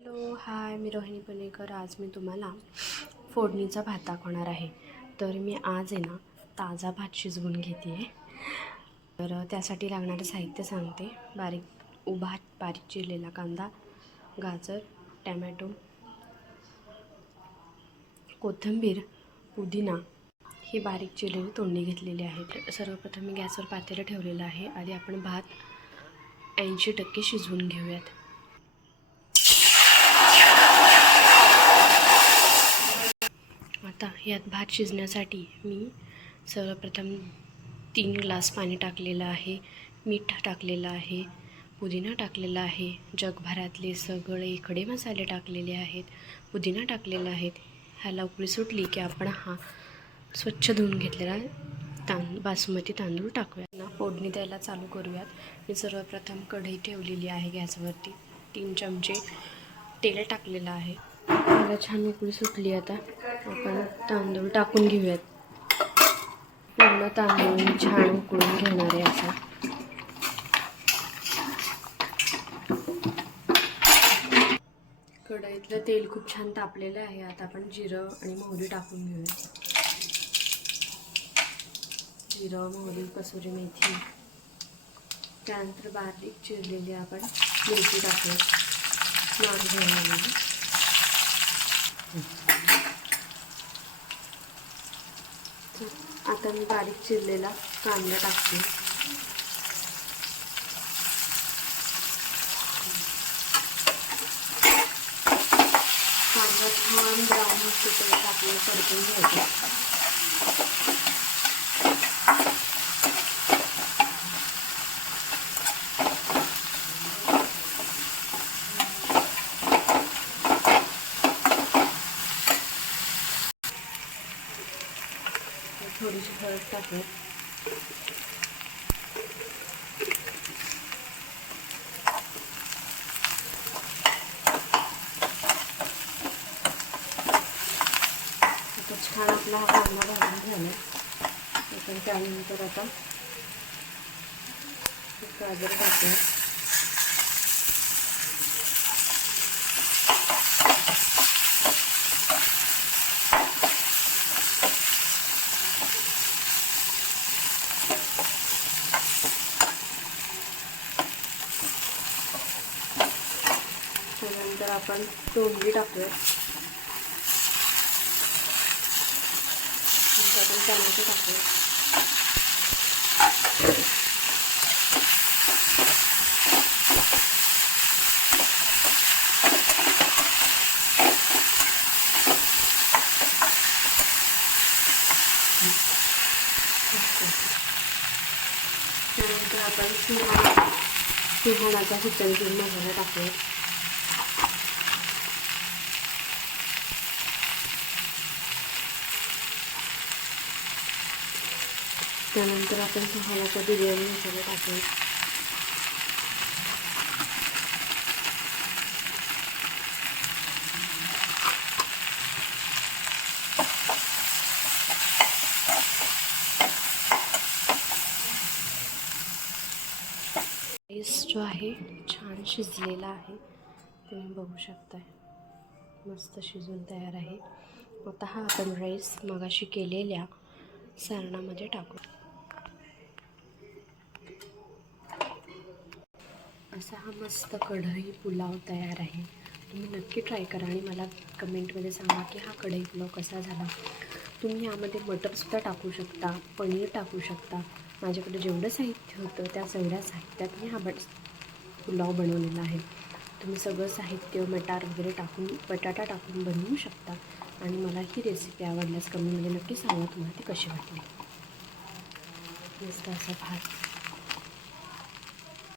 Hello hi, मी रोहिणी पुणेकर. आज मी तुम्हाला फोडणीचा भात दाखवणार आहे. तर मी आज आहे ना ताजा भात शिजवून घेते आहे. तर त्यासाठी लागणारं साहित्य सांगते. बारीक चिरलेला कांदा, गाजर, टॅमॅटो, कोथिंबीर, पुदिना ही बारीक चिरलेली तोंडी घेतलेली आहे. सर्वप्रथम मी गॅसवर पातेलं ठेवलेलं आहे. आधी आपण भात 80% शिजवून घेऊयात. आता यात भात शिजण्यासाठी मी सर्वप्रथम 3 ग्लास पाणी टाकलेलं आहे, मीठ टाकलेलं आहे, पुदिना टाकलेला आहे, जगभरातले सगळे खडे मसाले टाकलेले आहेत, पुदिना टाकलेला आहे. ह्याला उकळी सुटली की आपण हा स्वच्छ धुवून घेतलेला बासमती तांदूळ टाकूयात ना. फोडणी द्यायला चालू करूयात. मी सर्वप्रथम कढई ठेवलेली आहे गॅसवरती. 3 चमचे तेल टाकलेलं आहे. त्याला छान उकळी सुटली. आता आपण तांदूळ टाकून घेऊयात. पूर्ण तांदूळ छान उकळून घेणार आहे. असा कढईतलं तेल खूप छान तापलेलं आहे. आता आपण जिरं आणि मोहरी टाकून घेऊया. जिरं, मोहरी, कसुरी मेथी, त्यानंतर बारीक चिरलेली आपण मिरची टाकूया. आता मी बारीक चिरलेला कांदा टाकते. कांदा छान ब्राऊन होईपर्यंत आपल्याला परतून घ्यायचा. थोडीशी हळद टाकूया. आता छान आपला हा कांदा भाजून झाला. आपण त्यानंतर आता गाजर टाकूया. त्यानंतर आपण तोंडी टाकूया. आपण टॅमॅटो टाकूया. त्यानंतर आपण सुहाणाचा खिचडी मसाला टाकूया. त्यानंतर आपण सुहाणाचा बिर्याणी मसाला टाकूया. राईस जो आहे छान शिजलेला आहे, तुम्ही बघू शकताय. मस्त शिजून तयार आहे. आता हा आपण राईस मगाशी केलेल्या सारणामध्ये टाकू. असा हा मस्त कढई पुलाव तयार आहे. तुम्ही नक्की ट्राय करा आणि मला कमेंटमध्ये सांगा की हा कढई पुलाव कसा झाला. तुम्ही यामध्ये मटरसुद्धा टाकू शकता, पनीर टाकू शकता. माझ्याकडे जेवढं साहित्य होतं त्या सगळ्या साहित्यात मी हा पुलाव बनवलेला आहे. तुम्ही सगळं साहित्य मटार वगैरे टाकून, बटाटा टाकून बनवू शकता. आणि मला ही रेसिपी आवडल्यास कमेंटमध्ये नक्की सांगा तुम्हाला ती कशी वाटली. मस्त असा भात